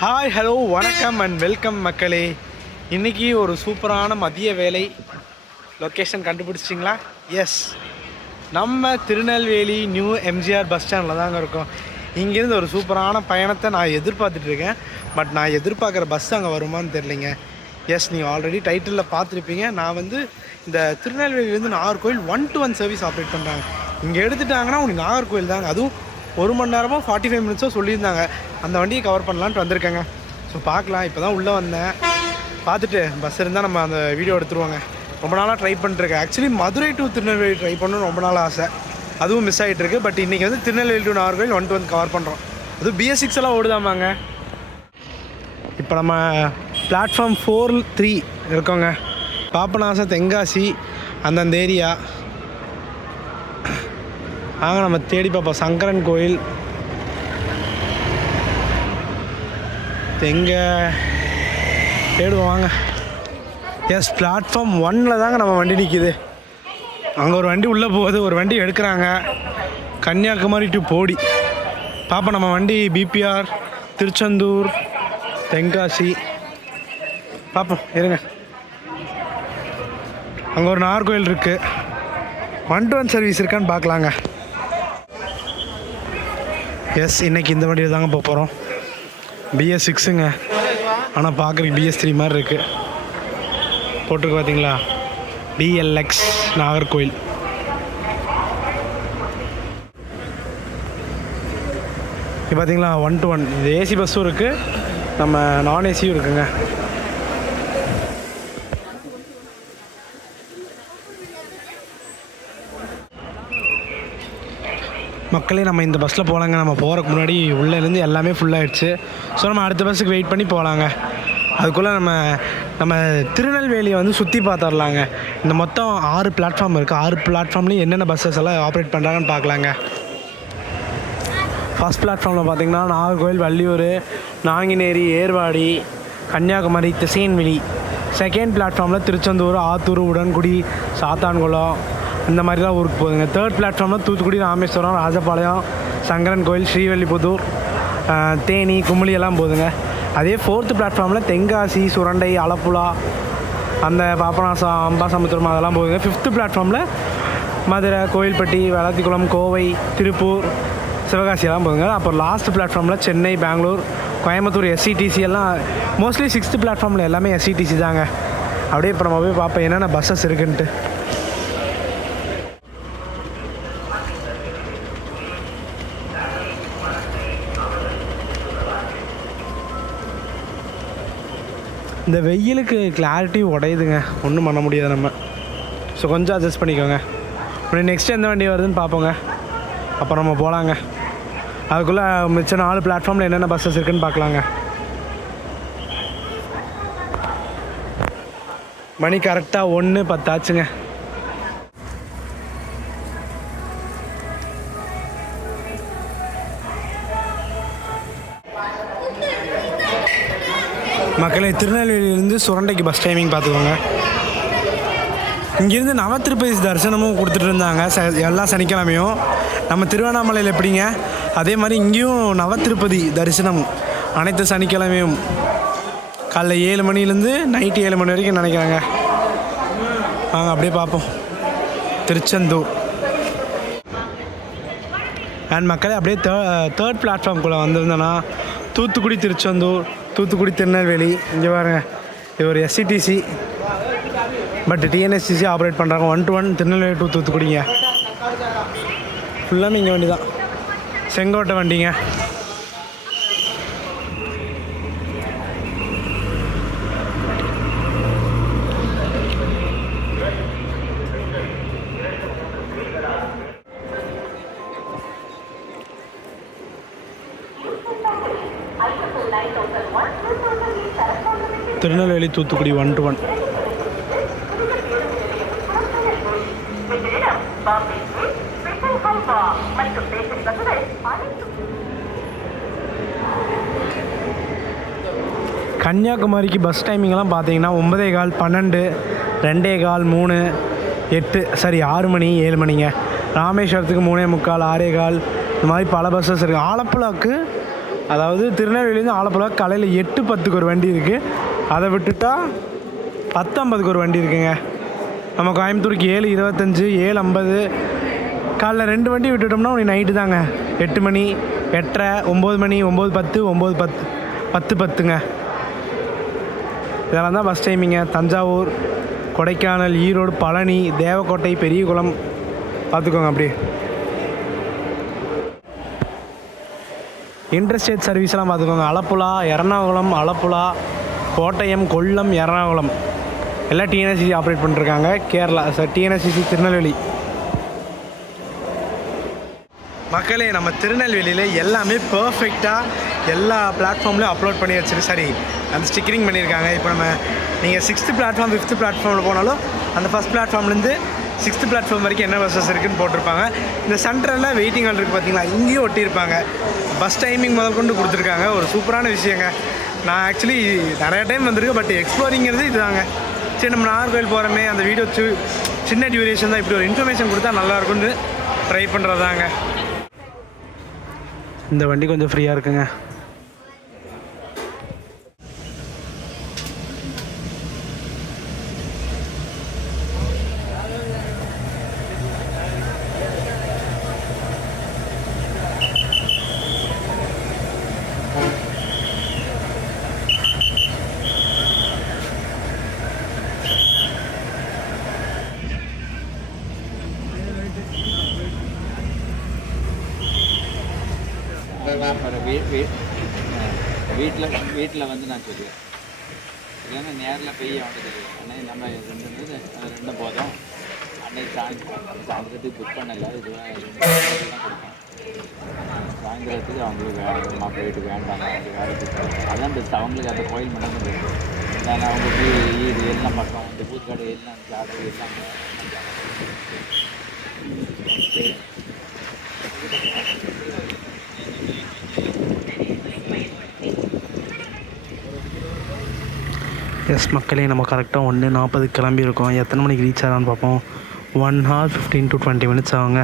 Hi hello வணக்கம் and welcome மக்களே. இன்றைக்கி ஒரு சூப்பரான மதிய வேலை லொக்கேஷன் கண்டுபிடிச்சிட்டிங்களா? எஸ், நம்ம திருநெல்வேலி நியூ எம்ஜிஆர் பஸ் ஸ்டாண்டில் தாங்க இருக்கோம். இங்கேருந்து ஒரு சூப்பரான பயணத்தை நான் எதிர்பார்த்துட்ருக்கேன். பட் நான் எதிர்பார்க்குற பஸ் அங்கே வருமானு தெரிலிங்க. எஸ், நீங்கள் ஆல்ரெடி டைட்டிலில் பார்த்துருப்பீங்க. நான் இந்த திருநெல்வேலியிலேருந்து நாகர்கோவில் 1-to-1 சர்வீஸ் ஆப்ரேட் பண்ணுறாங்க. இங்கே எடுத்துட்டாங்கன்னா உங்களுக்கு நாகர்கோவில் தாங்க. அதுவும் 1 மணி நேரமோ 45 மினிட்ஸோ சொல்லியிருந்தாங்க. அந்த வண்டியை கவர் பண்ணலான்ட்டு வந்திருக்கேங்க. ஸோ பார்க்கலாம். இப்போ தான் உள்ளே வந்தேன். பார்த்துட்டு பஸ் இருந்தால் நம்ம அந்த வீடியோ எடுத்துருவாங்க. ரொம்ப நாளாக ட்ரை பண்ணிட்டுருக்கேன். Actually Madurai to Tirunelveli try பண்ணணும்னு ரொம்ப நாள் ஆசை. அதுவும் மிஸ் ஆகிட்டுருக்கு. பட் இன்றைக்கி Tirunelveli to Nagercoil 1-to-1 cover பண்ணுறோம். அதுவும் BS6 எல்லாம் ஓடுதாமாங்க. இப்போ நம்ம பிளாட்ஃபார்ம் 4-3 இருக்கோங்க. பாபநாசம், தென்காசி அந்தந்த ஏரியா. வாங்க நம்ம தேடி பார்ப்போம். சங்கரன் கோயில் எங்கே தேடுவோம் வாங்க. எஸ், பிளாட்ஃபார்ம் 1 தாங்க நம்ம வண்டி நிற்கிது. அங்கே ஒரு வண்டி உள்ளே போகுது, ஒரு வண்டி எடுக்கிறாங்க. கன்னியாகுமரி டு போடி. பார்ப்போம் நம்ம வண்டி BPR திருச்செந்தூர் தென்காசி பார்ப்போம். இருங்க, அங்கே ஒரு நாகர்கோவில் இருக்குது. 1-to-1 சர்வீஸ் இருக்கான்னு பார்க்கலாங்க. எஸ், இன்றைக்கி இந்த வண்டியில் தாங்க போக போகிறோம். BS6ங்க. ஆனால் பார்க்குறதுக்கு BS3 மாதிரி இருக்குது. போட்டுருக்கு பார்த்தீங்களா? DLX நாகர்கோவில். இப்போ பார்த்தீங்களா 1-to-1. இது AC பஸ்ஸும் இருக்குது, நம்ம நான் ஏசியும் இருக்குங்க. மக்களே, நம்ம இந்த பஸ்ஸில் போகலாங்க. நம்ம போகிறதுக்கு முன்னாடி உள்ளேருந்து எல்லாமே ஃபுல்லாகிடுச்சு. ஸோ நம்ம அடுத்த பஸ்ஸுக்கு வெயிட் பண்ணி போகலாங்க. அதுக்குள்ளே நம்ம திருநெல்வேலியை சுற்றி பார்த்துடலாங்க. இந்த மொத்தம் 6 பிளாட்ஃபார்ம் இருக்குது. 6 பிளாட்ஃபார்ம்லேயும் என்னென்ன பஸ்ஸஸ் எல்லாம் ஆப்ரேட் பண்ணுறாங்கன்னு பார்க்கலாங்க. ஃபஸ்ட் பிளாட்ஃபார்மில் பார்த்திங்கன்னா நாகர்கோவில், வள்ளியூர், நாங்குநேரி, ஏர்வாடி, கன்னியாகுமரி, திசையன்விளி. செகண்ட் பிளாட்ஃபார்மில் திருச்செந்தூர், ஆத்தூர், உடன்குடி, சாத்தான்குளம் இந்த மாதிரி தான் ஊருக்கு போகுதுங்க. தேர்ட் பிளாட்ஃபார்மில் தூத்துக்குடி, ராமேஸ்வரம், ராஜபாளையம், சங்கரன் கோயில், ஸ்ரீவல்லிபுத்தூர், தேனி, குமுளி எல்லாம் போகுதுங்க. அதே 4th பிளாட்ஃபார்மில் தென்காசி, சுரண்டை, ஆலப்புழா, அந்த பாபநாசம், அம்பாசமுத்திரம் அதெல்லாம் போகுதுங்க. 5th பிளாட்ஃபார்மில் மதுரை, கோயில்பட்டி, வளத்திக்குளம், கோவை, திருப்பூர், சிவகாசி எல்லாம் போகுதுங்க. அப்புறம் லாஸ்ட் பிளாட்ஃபார்மில் சென்னை, பெங்களூர், கோயம்புத்தூர், SCTC எல்லாம். மோஸ்ட்லி 6th பிளாட்ஃபார்மில் எல்லாமே SCTC தாங்க. அப்படியே இப்போ நம்ம போய் பார்ப்போம் என்னென்ன பஸ்ஸஸ் இருக்குன்ட்டு. இந்த வெயிலுக்கு கிளாரிட்டி உடையுதுங்க, ஒன்றும் பண்ண முடியாது நம்ம. ஸோ கொஞ்சம் அட்ஜஸ்ட் பண்ணிக்கோங்க. அப்படி நெக்ஸ்ட் எந்த வண்டி வருதுன்னு பார்ப்போங்க. அப்புறம் நம்ம போகலாங்க. அதுக்குள்ளே மிச்சம் 4 பிளாட்ஃபார்மில் என்னென்ன பஸ்ஸஸ் இருக்குதுன்னு பார்க்கலாங்க. மணி கரெக்டாக 1:10 ஆச்சுங்க. மக்களே, திருநெல்வேலியிலேருந்து சுரண்டைக்கு பஸ் டைமிங் பார்த்துக்கோங்க. இங்கேருந்து நவத்திருப்பதி தரிசனமும் கொடுத்துட்டு இருந்தாங்க எல்லா சனிக்கிழமையும். நம்ம திருவண்ணாமலையில் எப்படிங்க, அதே மாதிரி இங்கேயும் நவத்திருப்பதி தரிசனம் அனைத்து சனிக்கிழமையும் காலைல 7 மணிலேருந்து நைட்டு 7 மணி வரைக்கும் நினைக்கிறாங்க. வாங்க அப்படியே பார்ப்போம். திருச்செந்தூர் அண்ட் மக்களே, அப்படியே தேர்ட் பிளாட்ஃபார்ம்குள்ளே வந்திருந்தோன்னா தூத்துக்குடி, திருச்செந்தூர், தூத்துக்குடி, திருநெல்வேலி. இங்கே பாருங்க, இது ஒரு SCTC பட் TNSTC ஆப்ரேட் பண்ணுறாங்க. 1-to-1 Tirunelveli to தூத்துக்குடிங்க. ஃபுல்லாமே இங்கே வண்டி தான், செங்கோட்டை வண்டிங்க. திருநெல்வேலி தூத்துக்குடி 1-to-1. கன்னியாகுமரிக்கு பஸ் டைமிங்லாம் பார்த்தீங்கன்னா 9:15, 12, 2:15, 3, 8 சரி 6 மணி 7 மணிங்க. ராமேஸ்வரத்துக்கு 3:45, 6:15 இந்த மாதிரி பல பஸ்ஸஸ் இருக்குது. ஆலப்புழாவுக்கு அதாவது திருநெல்வேலியிலேருந்து ஆலப்புழா காலையில் 8:10க்கு ஒரு வண்டி இருக்குது. அதை விட்டுட்டா 10:50க்கு ஒரு வண்டி இருக்குங்க. நம்ம கோயம்புத்தூருக்கு 7:25, 7:50, காலைல 2 வண்டி விட்டுட்டோம்னா உனக்கு நைட்டு தாங்க 8 மணி, 8:30, 9 மணி, 9:10, 9:10, 10:10ங்க. இதெல்லாம் தான் பஸ் டைமிங்க. தஞ்சாவூர், கொடைக்கானல், ஈரோடு, பழனி, தேவக்கோட்டை, பெரியகுளம் பார்த்துக்கோங்க. அப்படியே இன்டர்ஸ்டேட் சர்வீஸ்லாம் பார்த்துக்கோங்க. ஆலப்புழா, எர்ணாகுளம், ஆலப்புழா, கோட்டயம், கொல்லம், எர்ணாகுளம் எல்லாம் டிஎன்எஸ்சிசி ஆப்ரேட் பண்ணிருக்காங்க. கேரளா டிஎன்எஸ்சிசி திருநெல்வேலி. மக்களே, நம்ம திருநெல்வேலியில் எல்லாமே பர்ஃபெக்டாக எல்லா பிளாட்ஃபார்ம்லேயும் அப்லோட் பண்ணி வச்சுருக்கு. சரி, அந்த ஸ்டிக்கரிங் பண்ணியிருக்காங்க. இப்போ நீங்கள் 6th பிளாட்ஃபார்ம் 5th பிளாட்ஃபார்மில் போனாலும் அந்த ஃபஸ்ட் பிளாட்ஃபார்ம்லேருந்து 6th பிளாட்ஃபார்ம் வரைக்கும் என்ன பஸ்ஸஸ் இருக்குதுன்னு போட்டிருப்பாங்க. இந்த சென்டரில் வெயிட்டிங் ஹால் இருக்குது பார்த்தீங்களா, இங்கேயும் ஒட்டியிருப்பாங்க. பஸ் டைமிங் முதல் கொண்டு கொடுத்துருக்காங்க. ஒரு சூப்பரான விஷயங்க. நான் ஆக்சுவலி நிறைய டைம் வந்திருக்கேன், பட் எக்ஸ்ப்ளோரிங்கிறது இதுதாங்க. சரி, நம்ம நாகர்கோவில் போகிறோமே, அந்த வீடியோ சின்ன டியூரேஷன் தான், இப்படி ஒரு இன்ஃபர்மேஷன் கொடுத்தா நல்லாயிருக்குன்னு ட்ரை பண்ணுறதாங்க. இந்த வண்டி கொஞ்சம் ஃப்ரீயாக இருக்குங்க. வீட்டில் வந்து நான் சொல்லுவேன், இல்லைன்னா நேரில் போய் அவன்கிட்ட தெரியும். அன்னைக்கு நம்ம ரெண்டும் போதும். அன்னைக்கு சாயந்தரத்துக்கு புக் பண்ணல, இதுவாக கொடுப்பேன். சாயந்தரத்துக்கு அவங்களுக்கு மாப்பிள்ளை வீட்டுக்கு வேண்டாம், அவங்க வேலைக்கு அதான் பெஸ்ட். அவங்களுக்கு அந்த கோயில் மட்டும் தான் பெஸ்ட். ஏன்னா அவங்க இது எல்லாம் பக்கம், இந்த பூத்துக்காடு எல்லாம் ஜாதி எல்லாம் எஸ் மக்களே, நம்ம கரெக்டாக 1:40 கிளம்பியிருக்கோம். எத்தனை மணிக்கு ரீச் ஆகலான்னு பார்ப்போம். 1 hour 15 to 20 minutes ஆகுங்க.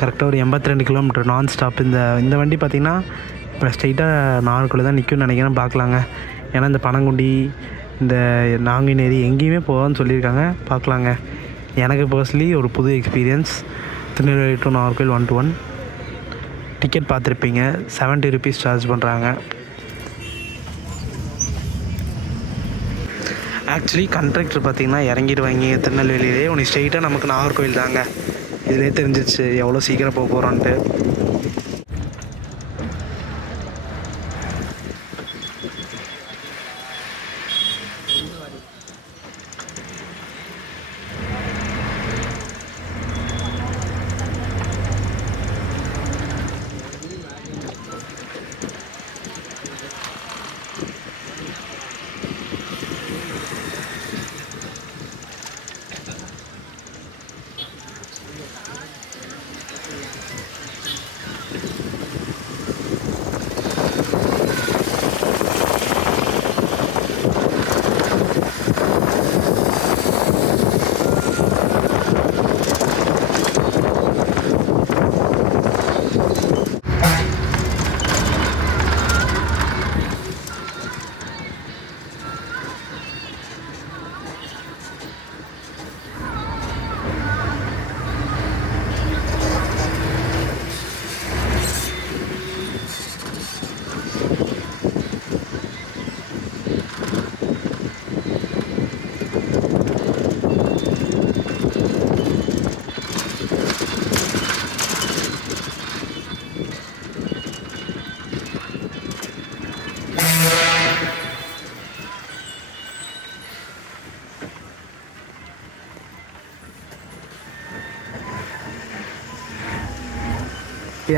கரெக்டாக ஒரு 82 கிலோமீட்டர் நான் ஸ்டாப். இந்த வண்டி பார்த்திங்கன்னா இப்போ ஸ்ட்ரைட்டாக நாகர்கோவில் தான் நிற்கும்னு நினைக்கிறேன். பார்க்கலாங்க. ஏன்னா இந்த பனங்குண்டி, இந்த நாங்குநேரி எங்கேயுமே போகான்னு சொல்லியிருக்காங்க. பார்க்கலாங்க. எனக்கு பர்சனலி ஒரு புது experience. Tirunelveli to Nagercoil 1 to 1 ticket பார்த்துருப்பீங்க. 70 rupees சார்ஜ் பண்ணுறாங்க. ஆக்சுவலி கண்ட்ராக்டர் பார்த்திங்கன்னா இறங்கிடுவாங்க திருநெல்வேலியிலே. உனக்கு ஸ்ட்ரெயிட்டாக நமக்கு நாகர்கோவில் தாங்க. இதிலே தெரிஞ்சிச்சு எவ்வளோ சீக்கிரம் போக போகிறோன்ட்டு.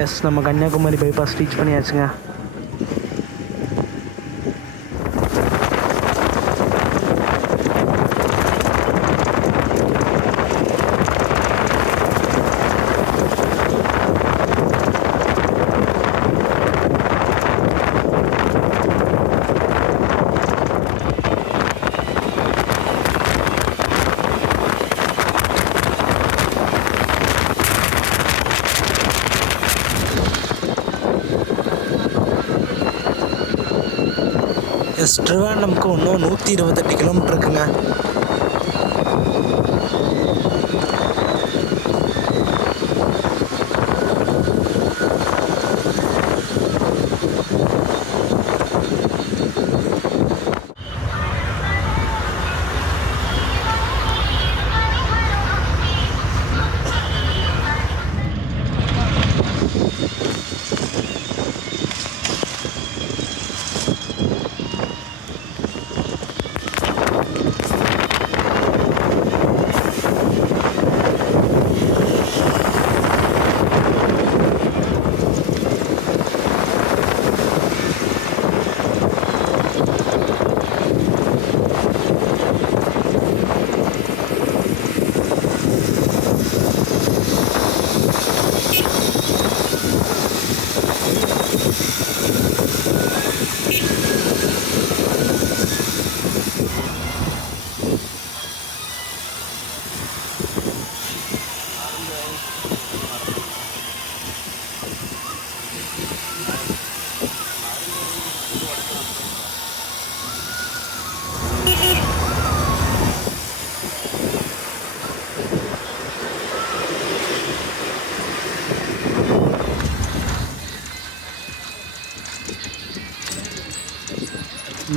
எஸ், நம்ம கன்னியாகுமரி பைபாஸ் ரீச் பண்ணியாச்சுங்க. எஸ், ட்ரிவாண்டமுக்கு இன்னும் 128 கிலோமீட்டர் இருக்குங்க.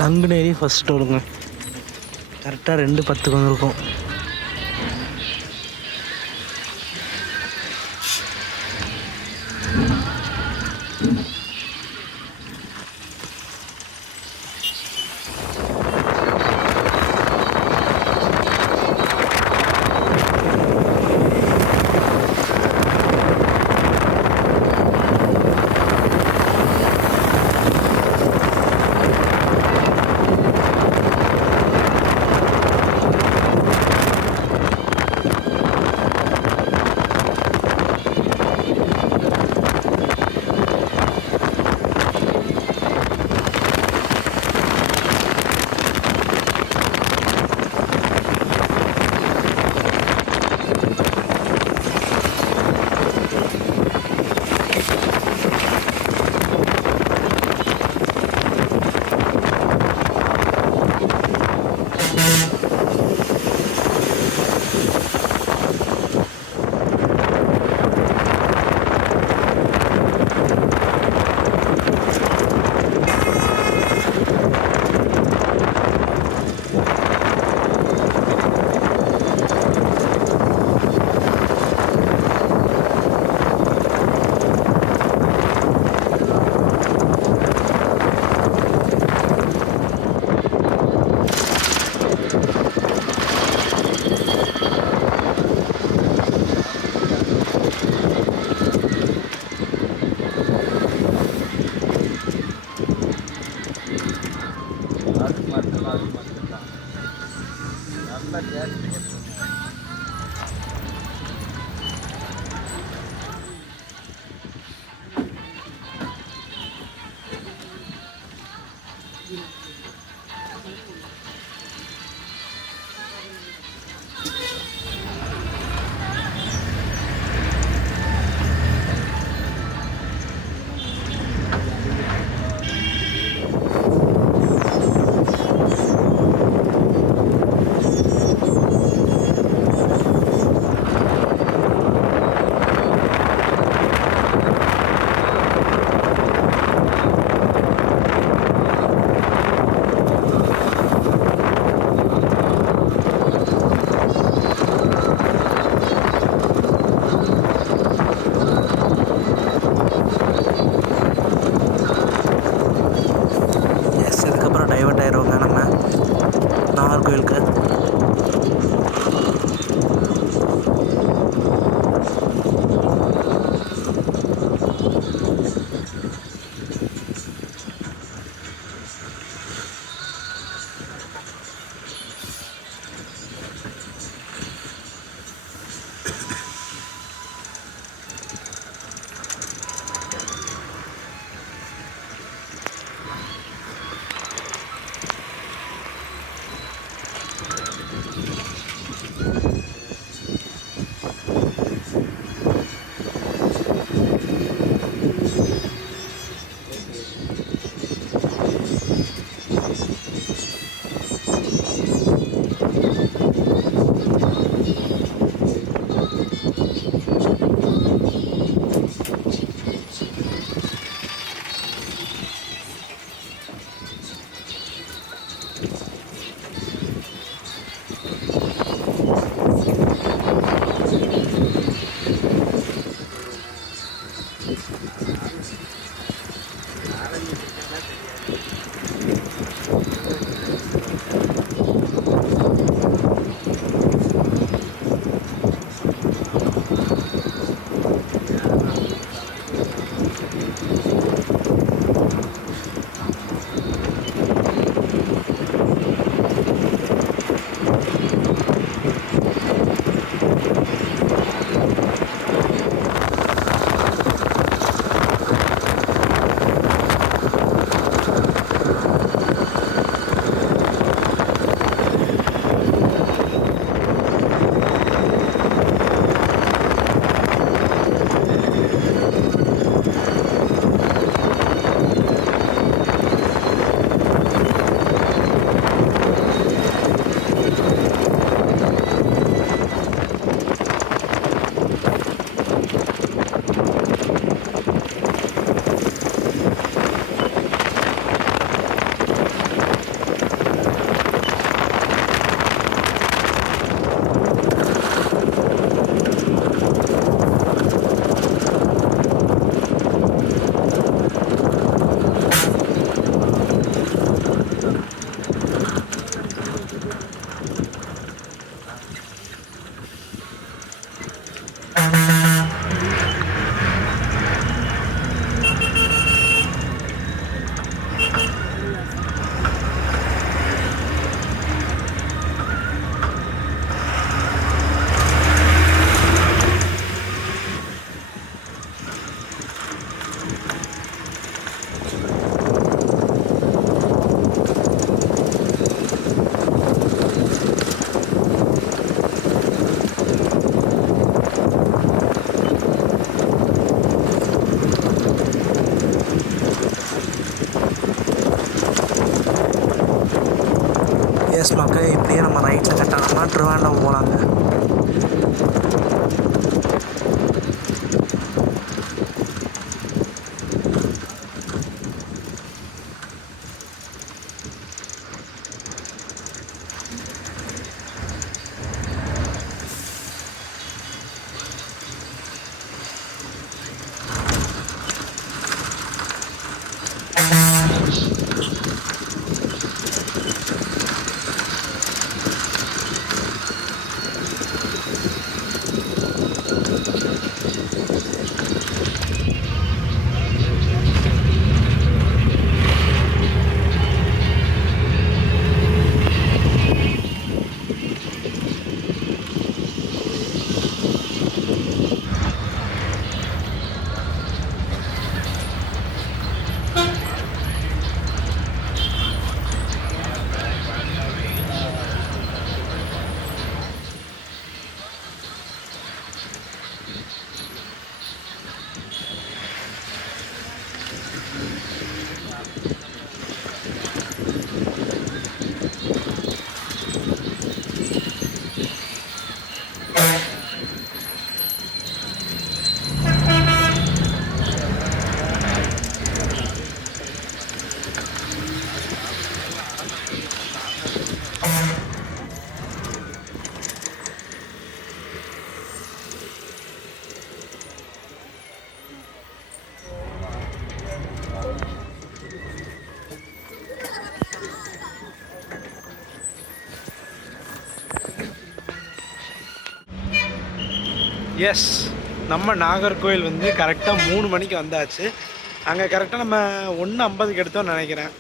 நங்குநேரி ஃபஸ்ட் ரோடுங்க. கரெக்டாக 2:10 வந்திருக்கோம். எஸ் மக்கள், இப்படியே நம்ம ரைட்டில் கட்டானோம்னா ட்ரிவாண்டம் போகலாங்க. எஸ், நம்ம நாகர்கோவில் வந்து கரெக்டாக 3 மணிக்கு வந்தாச்சு. அங்கே கரெக்டாக நம்ம 1:50க்கு எடுத்தோம்னு நினைக்கிறேன்,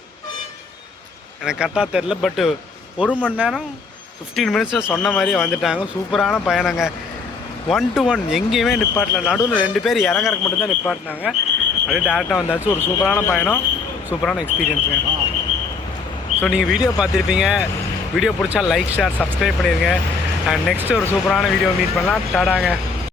எனக்கு கரெக்டாக தெரில. பட்டு 1 மணி நேரம் 15 மினிட்ஸில் சொன்ன மாதிரியே வந்துட்டாங்க. சூப்பரான பயணங்க. 1 to 1 எங்கேயுமே நிப்பாட்டல, நடுவில் 2 பேர் இறங்கறக்கு மட்டும்தான் நிப்பாட்டினாங்க. அப்படியே டேரெக்டாக வந்தாச்சு. ஒரு சூப்பரான பயணம், சூப்பரான எக்ஸ்பீரியன்ஸ் வேணும். ஸோ நீங்கள் வீடியோ பார்த்துருப்பீங்க. வீடியோ பிடிச்சா லைக், ஷேர், சப்ஸ்கிரைப் பண்ணிடுங்க. அண்ட் நெக்ஸ்ட்டு ஒரு சூப்பரான வீடியோ மீட் பண்ணலாம். டாடாங்க.